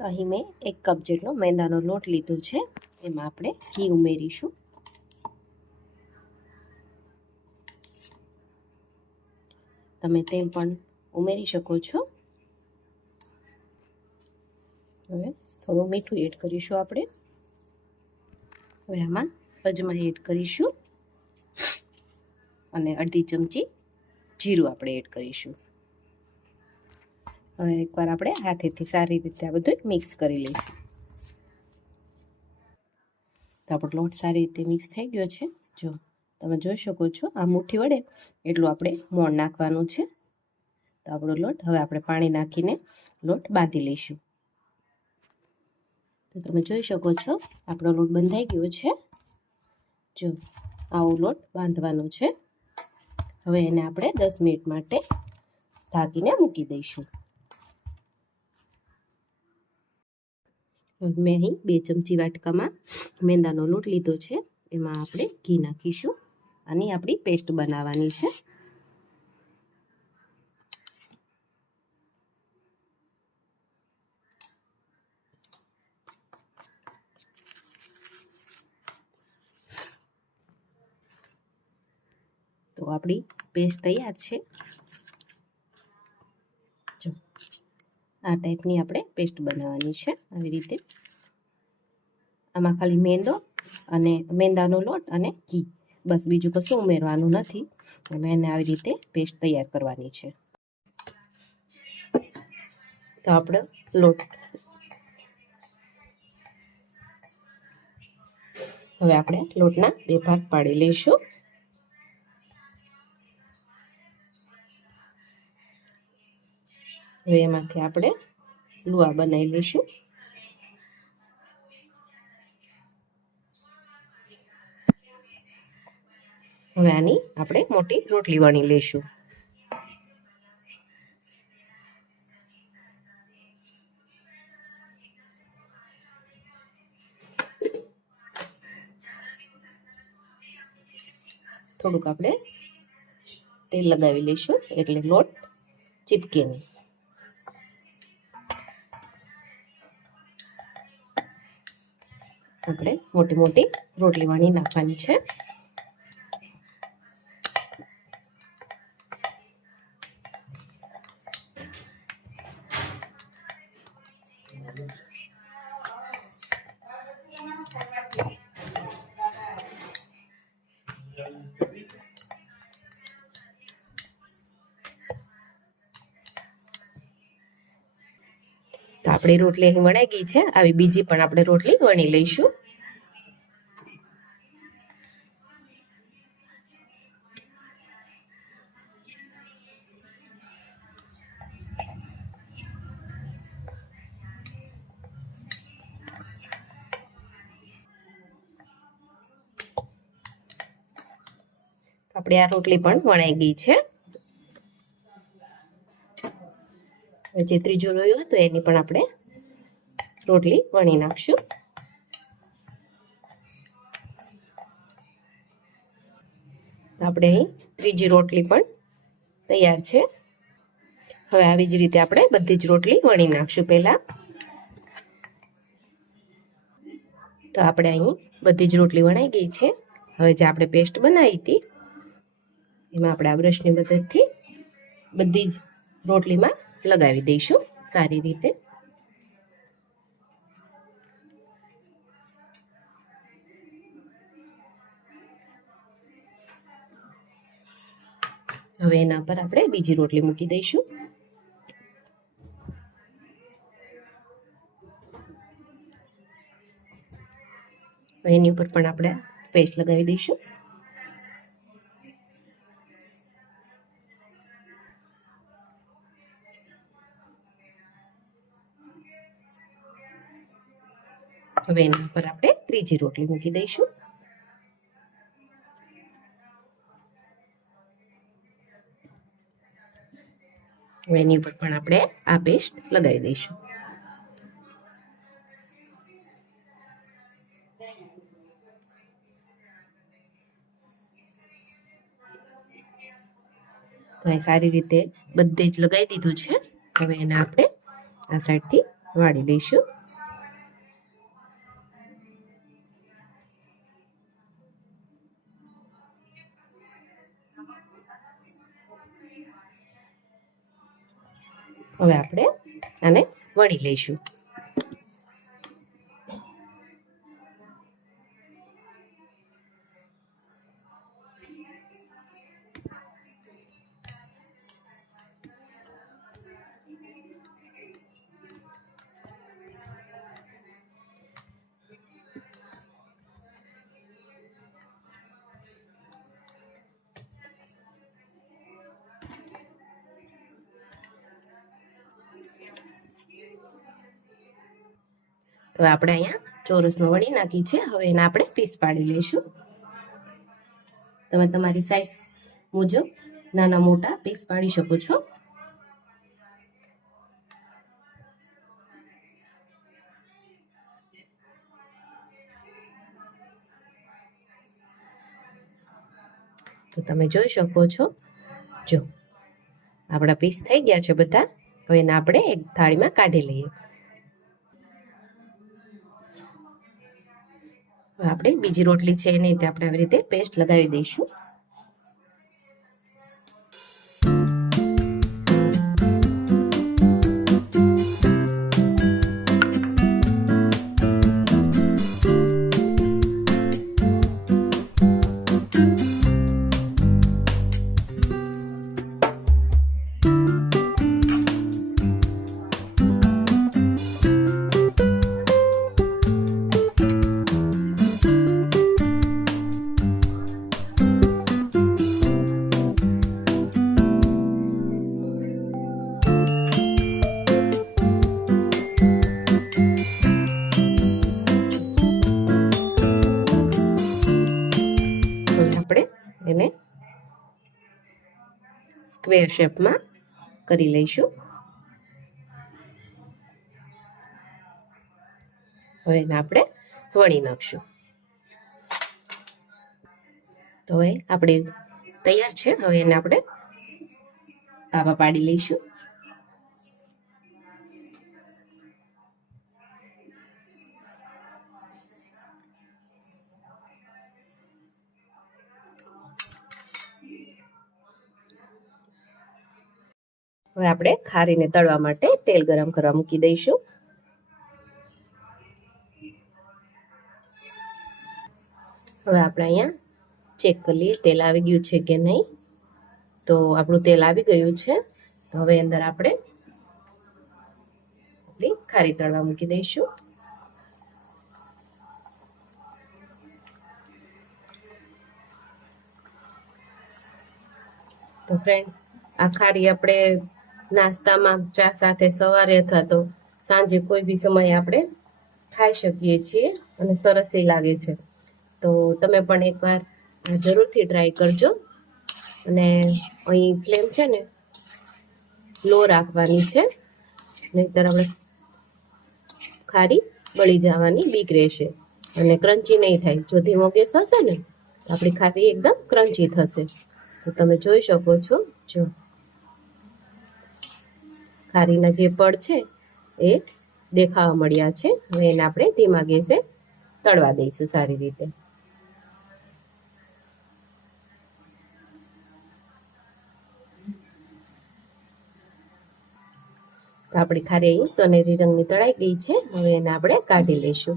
તો અહીં મેં એક કપ જેટલો મેંદાનો લોટ લીધો છે. એમાં આપણે ઘી ઉમેરીશું. તમે તેલ પણ ઉમેરી શકો છો. હવે થોડું મીઠું એડ કરીશું આપણે. હવે આમાં અજમા એડ કરીશું. અને અડધી ચમચી જીરું આપણે એડ કરીશું. હવે એકવાર આપણે હાથેથી સારી રીતે આ બધું મિક્સ કરી લઈશું. તો આપણો લોટ સારી રીતે મિક્સ થઈ ગયો છે. જો તમે જોઈ શકો છો, આ મુઠ્ઠી વડે એટલું આપણે મોણ નાખવાનું છે. તો આપણો લોટ હવે આપણે પાણી નાખીને લોટ બાંધી લઈશું. તો તમે જોઈ શકો છો, આપણો લોટ બંધાઈ ગયો છે. જો આવો લોટ બાંધવાનો છે. હવે એને આપણે દસ મિનિટ માટે ઢાંકીને મૂકી દઈશું. મેં અહીં બે ચમચી વાટકામાં મેંદાનો લોટ લીધો છે. એમાં આપણે ઘી નાખીશું અને આપણી પેસ્ટ બનાવવાની છે. તો આપણી પેસ્ટ તૈયાર છે. જો આ ટાઈપની આપણે પેસ્ટ બનાવવાની છે આવી રીતે. આમાં ખાલી મેંદો અને મેંદાનો લોટ અને ઘી. બસ બીજું કશું ઉમેરવાનું નથી. અને એને આવી રીતે પેસ્ટ તૈયાર કરવાની છે. તો આપણે લોટ. હવે આપણે લોટના બે ભાગ પાડી લઈશું. હવે એમાંથી આપણે લુઆ બનાવી લઈશું. હવે આની આપણે મોટી રોટલી વણી લઈશું. થોડુંક આપણે તેલ લગાવી લઈશું એટલે લોટ ચીપકે નહીં. આપણે મોટી મોટી રોટલી વણી નાખવાની છે. તો આપણી રોટલી અહીં વણાઈ ગઈ છે. આવી બીજી પણ આપણે રોટલી વણી લઈશું. આપણે આ રોટલી પણ વણાઈ ગઈ છે. જે ત્રીજું રહ્યું તો એની પણ આપણે રોટલી વણી નાખશું. આપણે અહીં ત્રીજી રોટલી પણ તૈયાર છે. હવે આવી જ રીતે આપણે બધી જ રોટલી વણી નાખશું પહેલાં. તો આપણે અહીં બધી જ રોટલી વણાઈ ગઈ છે. હવે જે આપણે પેસ્ટ બનાવી હતી, એમાં આપણે આ બ્રશની મદદથી બધી જ રોટલીમાં લગાવી દઈશું સારી રીતે હવે એના પર આપણે બીજી રોટલી મૂકી દઈશું. એની ઉપર પણ આપણે પેસ્ટ લગાવી દઈશું. હવે એના ઉપર આપણે ત્રીજી રોટલી મૂકી દઈશું. એની ઉપર પણ આપણે આ પેસ્ટ લગાવી દઈશું. તો સારી રીતે બધે જ લગાવી દીધું છે. હવે એને આપણે આ સાઈડથી વાળી દઈશું. હવે આપણે આને વણી લઈશું. તો આપણે અહીંયા ચોરસમાં વણી નાખી છે. હવે એને આપણે પીસ પાડી લઈશું. તમે તમારી સાઈઝ મુજબ નાના મોટા પીસ પાડી શકો છો. તો તમે જોઈ શકો છો. જો આપણા પીસ થઈ ગયા છે બધા. હવે એને આપણે એક થાળીમાં કાઢી લઈએ. આપણે બીજી રોટલી છે એની આપણે આવી રીતે પેસ્ટ લગાવી દઈશું. સ્ક્વેર શેપમાં કરી લઈશું. હવે એને આપણે વણી નાખશું. તો હવે આપણે તૈયાર છે. હવે એને આપણે તાવા પાડી લઈશું. હવે આપણે ખારીને તળવા માટે તેલ ગરમ કરવા મૂકી દઈશું. હવે આપણે અહીંયા ચેક કરી લઈએ તેલ આવી ગયું છે કે નહીં. તો આપણું તેલ આવી ગયું છે. હવે અંદર આપણે આપણી ખારી તળવા મૂકી દઈશું. તો ફ્રેન્ડ્સ આ ખારી આપણે નાસ્તામાં ચા સાથે સવારે અથવા તો સાંજે કોઈ બી સમયે આપણે ખાઈ શકીએ છીએ અને સરસ એ લાગે છે. તો તમે પણ એકવાર જરૂરથી ટ્રાય કરજો. અને અહીં ફ્લેમ છે ને, લો રાખવાની છે. નહીતર આપણે ખારી બળી જવાની બીક રહેશે અને ક્રન્ચી નહીં થાય. જો ધીમો ગેસ હશે ને આપણી ખારી એકદમ ક્રન્ચી થશે. તો તમે જોઈ શકો છો. જો ખારીના જે પડ છે, એ દેખાવા મળ્યા છે હવે એને આપણે ધીમા ગેસે તળવા દઈશું સારી રીતે. આપણી ખારી સોનેરી રંગની તળાઈ ગઈ છે, હવે એને આપણે કાઢી લઈશું.